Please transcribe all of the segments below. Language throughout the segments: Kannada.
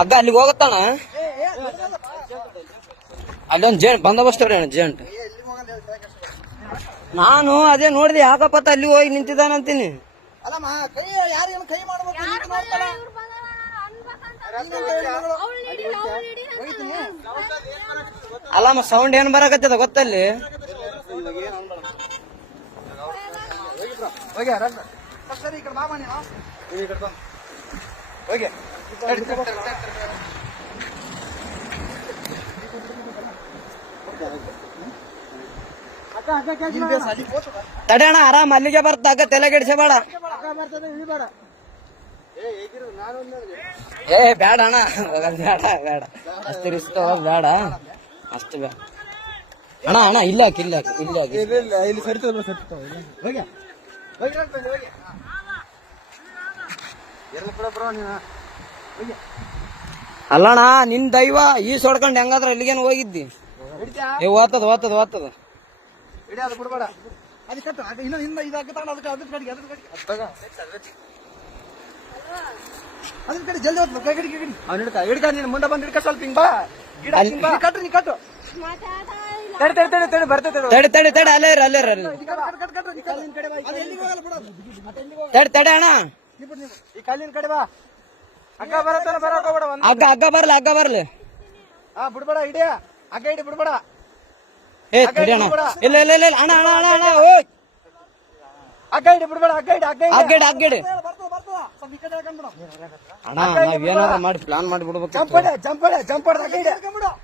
ಅಗ್ಗ ಅಲ್ಲಿಗೆ ಹೋಗತ್ತಾನ. ಅಲ್ಲೊಂದ್ ಬಂದೋಬಸ್ತ್ ಜೇಂಟ್. ನಾನು ಅದೇ ನೋಡಿದೆ, ಯಾಕಪ್ಪತ್ತ ಅಲ್ಲಿ ಹೋಗಿ ನಿಂತಿದ್ದಾನಂತೀನಿ. ಅಲ್ಲಮ್ಮ ಸೌಂಡ್ ಏನ್ ಬರಕತ್ತದ ಗೊತ್ತಲ್ಲಿ. ತಡೆಯಣ, ಆರಾಮ್ ಅಲ್ಲಿಗೆ ಬರ್ತಾಗ ತಲೆ ಕೆಡಿಸಬೇಡ. ಏ ಬೇಡ ಅಣ್ಣ, ಬೇಡ ಬೇಡ, ಅಷ್ಟು ರಿಸ್ಕ್ ಬೇಡ, ಅಷ್ಟು ಬೇಡ ಅಣ್ಣ. ಅಣ್ಣ ಇಲ್ಲ ಇಲ್ಲ ಇಲ್ಲಿ ಅಲ್ಲಣ್ಣ, ನಿನ್ ದೈವ ಈ ಸೊಡ್ಕೊಂಡ್ ಹೆಂಗಾದ್ರ ಅಲ್ಲಿಗೇನು ಹೋಗಿದ್ದಿ? ಓದ್ತದ ಓದ್ತದ ಓದ್ತದ. ಮುಂದೆ ಬಂದ್ ಹಿಡ್ಕ ಸ್ವಲ್ಪ ಹಿಂಗ್ ಬಾ. ಕಟ್ರಿ ನೀ ಕಟ್ಟು. ತಡೆ ತಡೆ ತಡೆ, ಅಲ್ಲೇ ಅಲ್ಲೇ ತಡೆ ತಡೆ ಅಣ್ಣ. ಈ ಕಲ್ಲಿನ ಕಡೆ ಬಾ. ಹಗ್ಗ ಬರತ್ತಾನ, ಬರಕ್ ಹೋಗ್ಬೇಡ. ಹಗ್ಗ ಹಗ್ಗ ಬರ್ಲಿ, ಹಗ್ಗ ಬರ್ಲಿ. ಬಿಡ್ಬೇಡ, ಇಡಿಯ ಹಗ್ಗ ಇಡಿ, ಬಿಡ್ಬೇಡ. ಏ ತಡಿ ಅಣ್ಣ, ಇಲ್ಲ ಇಲ್ಲ ಇಲ್ಲ ಅಣ್ಣ ಅಣ್ಣ ಅಣ್ಣ ಅಣ್ಣ, ಓಯ್ ಹಗ್ಗ ಇಡಿ, ಬಿಡ್ಬೇಡ. ಹಗ್ಗ ಇಡಿ, ಹಗ್ಗ ಹಗ್ಗಡಿ ಹಗ್ಗಡಿ ಅಣ್ಣ. ನಾವ್ ಏನಾರ ಮಾಡಿ ಪ್ಲಾನ್ ಮಾಡಿ ಬಿಡ್ಬೇಕು. ಜಂಪಡೆ ಜಂಪಡೆ ಜಂಪಡೆ, ಹಗ್ಗ ಇಡಿ,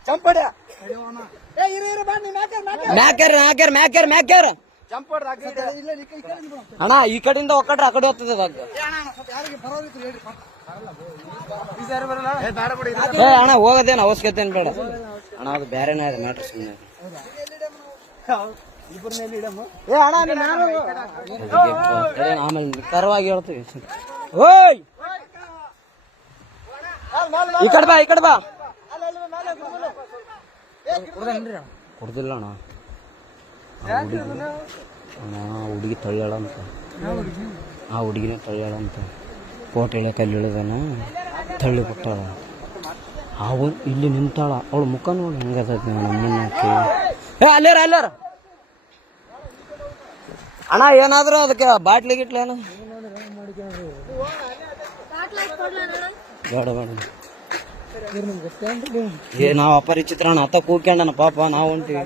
ಜಂಪಡೆ. ಮ್ಯಾಕ್ಯಾರ ಮ್ಯಾಕ್ಯಾರ ಮ್ಯಾಕ್ಯಾರ ಮ್ಯಾಕ್ಯಾರ ಜಂಪಡೆ, ಹಗ್ಗ ಇಡಿ. ಅಣ್ಣ ಈ ಕಡೆಯಿಂದ ಒಕ್ಕಟ್ರೆ ಆ ಕಡೆ ಹೋಗ್ತದೆ ಹಗ್ಗ. ಏ ಅಣ್ಣ ಹೋಗೋದೇನು ಅವಶ್ಯಕತೆ ಏನ್ ಬೇಡ ಅಣ್ಣ, ಅದು ಬೇರೆನೇ ಇದೆ ಮ್ಯಾಟ್ರ್. ಸುಮ್ಮನೆ ಆಮೇಲೆ ಕರವಾಗಿ ಹೇಳ್ತೀವಿ. ಓಯ್ ಈ ಕಡೆ ಬಾ, ಈ ಕಡೆ ಬಾ. ಕೊಡ್ದಿಲ್ಲ ಅಣ್ಣ. ಹುಡುಗಿ ತಳ್ಳ್ಯಾಳ ಅಂತ, ಆ ಹುಡುಗಿನೇ ತಳ್ಳ್ಯಾಳ ಅಂತ. ಕೋಟೆ ಇಳಕ ಅಲ್ಲಿ ಇಳಿದಾನ, ತಳ್ಳಿ ಬಿಟ್ಟಾಳ. ಅವು ಇಲ್ಲಿ ನಿಂತಾಳ, ಅವಳು ಮುಖ ನೋಡಿ ಹೆಂಗದ ನಮ್ಮನ್ನಕ್ಕೆ. ಏ ಅಲ್ಲಾರ ಅಲ್ಲಾರ ಅಣ್ಣ, ಏನಾದ್ರು ಅದಕ್ಕೆ ಬಾಟ್ಲಿ ಗಿಟ್ಲಿ ಏನು ಬೇಡ ಬೇಡ. ಏ ನಾವ್ ಅಪರಿಚಿತ್ರ ಅಣ್ಣ, ಅತ್ತ ಕೂಕ್ಯಂಡನ ಪಾಪ, ನಾವು ಹೊಂಟಿವಿ.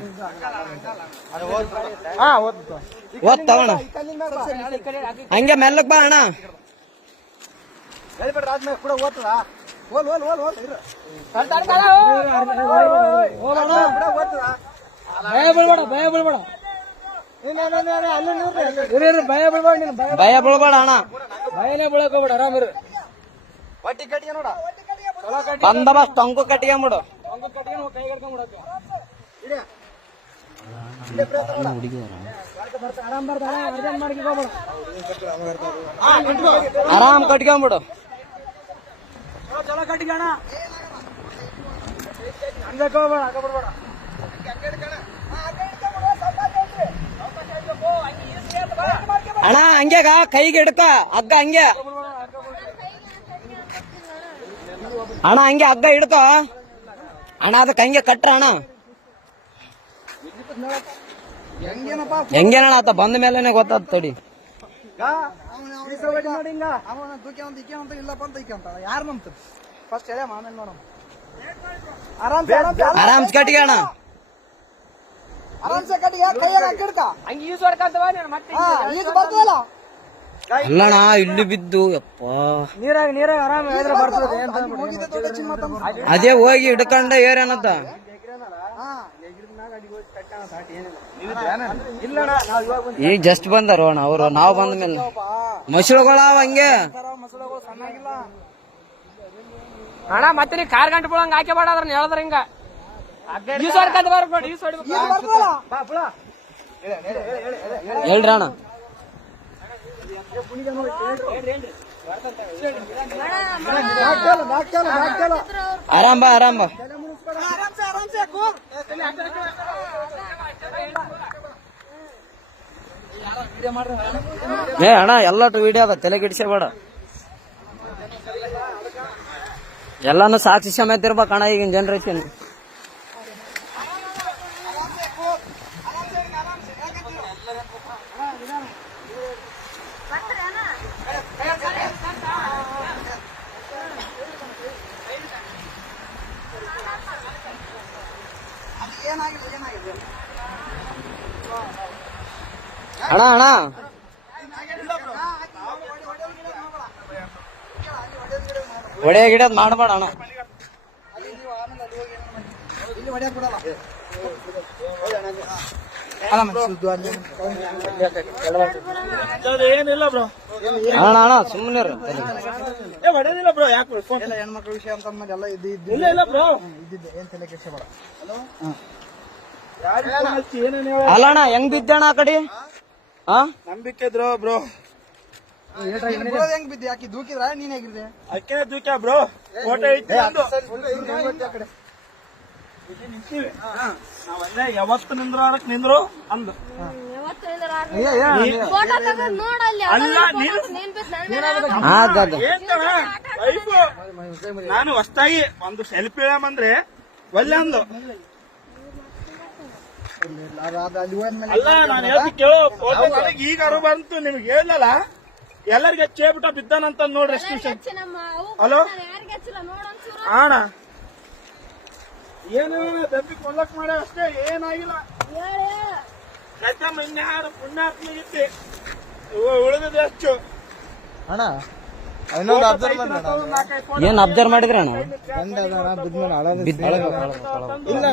ಓದ್ತಾವಣ, ಹಂಗೆ ಮೆಲ್ಲಕ್ ಬಾ ಅಣ್ಣ. ಕೂಡ ಓದ್ತದ. ಭಯ ಬೀಳ್ಬೇಡ ಅಣ್ಣ, ಭಯನೇ ಬೀಳಕ್ ಹೋಗ್ಬೇಡ, ಆರಾಮಿರು. ಒಟ್ಟಿ ಕಟ್ಟಿಗೆ ನೋಡ, ಬಂದೋಬಸ್ತ್ ಅಂಕು ಕಟ್ಕೊಂಬಿಡು. ಆರಾಮ್ ಕಟ್ಕೊಂಬಿಡು. ಚಲೋ ಕಟ್ಟಿಗಣ, ಹಂಗಕ್ಕೆ ಹೋಗ್ಬೇಡ, ಹಂಗ ಬಿಡ್ಬೇಡ. ಅಣ್ಣ ಹಂಗ್ಯಾಗ ಕೈಗೆ ಹಿಡ್ಕ ಹಗ್ಗ, ಹಂಗೆ ಅಣ್ಣ, ಹಂಗೆ ಹಗ್ಗ ಹಿಡ್ಕ ಅಣ್ಣ. ಅದಕ್ಕೆ ಹಂಗೆ ಕಟ್ರ ಅಣ್ಣ. ಹೆಂಗೇನಣ್ಣ ಆತ ಬಂದ ಮೇಲೆನೆ ಗೊತ್ತಾದ. ತಡಿ ಯಾರು ನಂತ ಫಸ್ಟ್ ಹೇಳ, ಆಮೇಲೆ ನೋಡಮ್ಮ. ಆರಾಮ್ಸ್ ಕಟ್ಟಿಗೆ ಅಣ್ಣ, ಆರಾಮ್ಸೆ ಕಟ್ಟಿಗೆ. ಕೈಯಾಗ ಹಿಡ್ಕ, ಹಂಗೆ ಈಜು ಹೊಡ್ಕಂತವ ಮತ್ತೆ ಬರ್ತದಲ್ಲ. ಅಲ್ಲಣ್ಣ ಇಲ್ಲಿ ಬಿದ್ದು ಯಪ್ಪ, ನೀರಾಗ ಆರಾಮ ಬರ್ತದೆ. ಅದೇ ಹೋಗಿ ಹಿಡ್ಕೊಂಡ ಏರೇನತ್ತ. ಈಗ ಜಸ್ಟ್ ಬಂದಾರ ಅಣ್ಣ ಅವರು, ನಾವು ಬಂದ ಮೇಲೆ ಮಸಳುಗಳಾವ ಹಂಗೆ ಅಣ್ಣ. ಮತ್ತೆ ನೀ ಕಾರ್ ಗಂಟೆ ಬಿಡಂಗ ಹಾಕಿ ಬೇಡ, ಅದ್ರ ಹೇಳಿದ್ರ ಹಿಂಗ ಹೇಳ್ರಿ ಅಣ್ಣ. ಆರಾಮ್ ಬಾ, ಆರಾಮ್ ಬಾ. ಏ ಅಣ್ಣ ಎಲ್ಲಟು ವಿಡಿಯೋ ಅದ, ತಲೆ ಕೆಡಿಸಬೇಡ. ಎಲ್ಲಾನು ಸಾಕ್ಷಿ ಸಮೇತ ಇರ್ಬೇಕಣ್ಣ ಈಗಿನ ಜನರೇಷನ್. ಅಣ್ಣ ಅಣ್ಣ ಒಡೆ ಗಿಡದ್ ಮಾಡಬೇಡ ಅಣ್ಣ. ಏನಿಲ್ಲ ಬ್ರೋ, ಅಣ್ಣ ಅಣ್ಣ ಸುಮ್ಮನೆ ಹೊಡೆದಿಲ್ಲ ಬ್ರೋ. ಯಾಕೆ ಹೆಣ್ಮಕ್ಳ ವಿಷಯ ಅಂತ ಎಲ್ಲ ಇಲ್ಲ ಇಲ್ಲ ಬ್ರೋ, ಇದ್ದಿದ್ದೆ ಏನ್ ತಲೆ ಕೆಡ್ಸ್ಕೊಬೇಡ. ಏನೇನು ಹೇಳ ಅಲ್ಲ ಅಣ್ಣ ಹೆಂಗ್ ಬಿದ್ದಣ್ಣ ಆ ಕಡೆ? ಹಾ ನಂಬಿಕೆ ಇದ್ರು ಬ್ರೋ. ಹೆಂಗ್ ಬಿದ್ದೆ? ಯಾಕೆ ದೂಕಿದ್ರ ನೀನ್ ಹೇಗಿದ್ದೆ? ಅಕ್ಕೇ ದೂಕ್ಯ ಬ್ರೋ. ಫೋಟೋ ಇಟ್ಟು ನಿಂತೀವಿ. ನಾವಲ್ಲೇ ಯಾವತ್ತು ನಿಂದ್ರು ಅದಕ್ಕೆ ನಿಂದ್ರು ಅಂದು. ಅಲ್ಲ ಏನ್ ವೈಫು ನಾನು ಹೊಸ್ತಾಗಿ ಒಂದು ಸೆಲ್ಫಿ ಹೇಳಂದ್ರೆ ಒಲ್ಲೆ ಅಂದು. ಅಲ್ಲ ನಾನು ಹೇಳ್ತಿ ಕೇಳು, ಫೋಟೋ ನನಗೆ ಈಗ ಅರು ಬಂತು, ನಿಮ್ಗೆ ಹೇಳಲ್ಲ ಎಲ್ಲರಿಗೆ ಹಚ್ಚೇಬಿಟ್ಟ ಬಿದ್ದಾನಂತ ನೋಡ್ರಿ. ಎಷ್ಟು ವಿಷಯ. ಹಲೋ ಅಣ್ಣ, ಏನು ದಬ್ಬಿ ಕೊಲ್ಲಕ್ ಮಾಡ ಅಷ್ಟೇ, ಏನಾಗಿಲ್ಲ. ಇನ್ಯಾರು ಪುಣ್ಯಾತ್ಮಿಗಿತ್ತಿ ಉಳಿದಿದೆ ಹೆಚ್ಚು. ಅಣ್ಣ ಇನ್ನೊಂದು ಅಬ್ಸರ್ವ್ ಏನ್ ಅಬ್ಸರ್ವ್ ಮಾಡಿದ್ರಿ ಅಣ್ಣ? ಇಲ್ಲ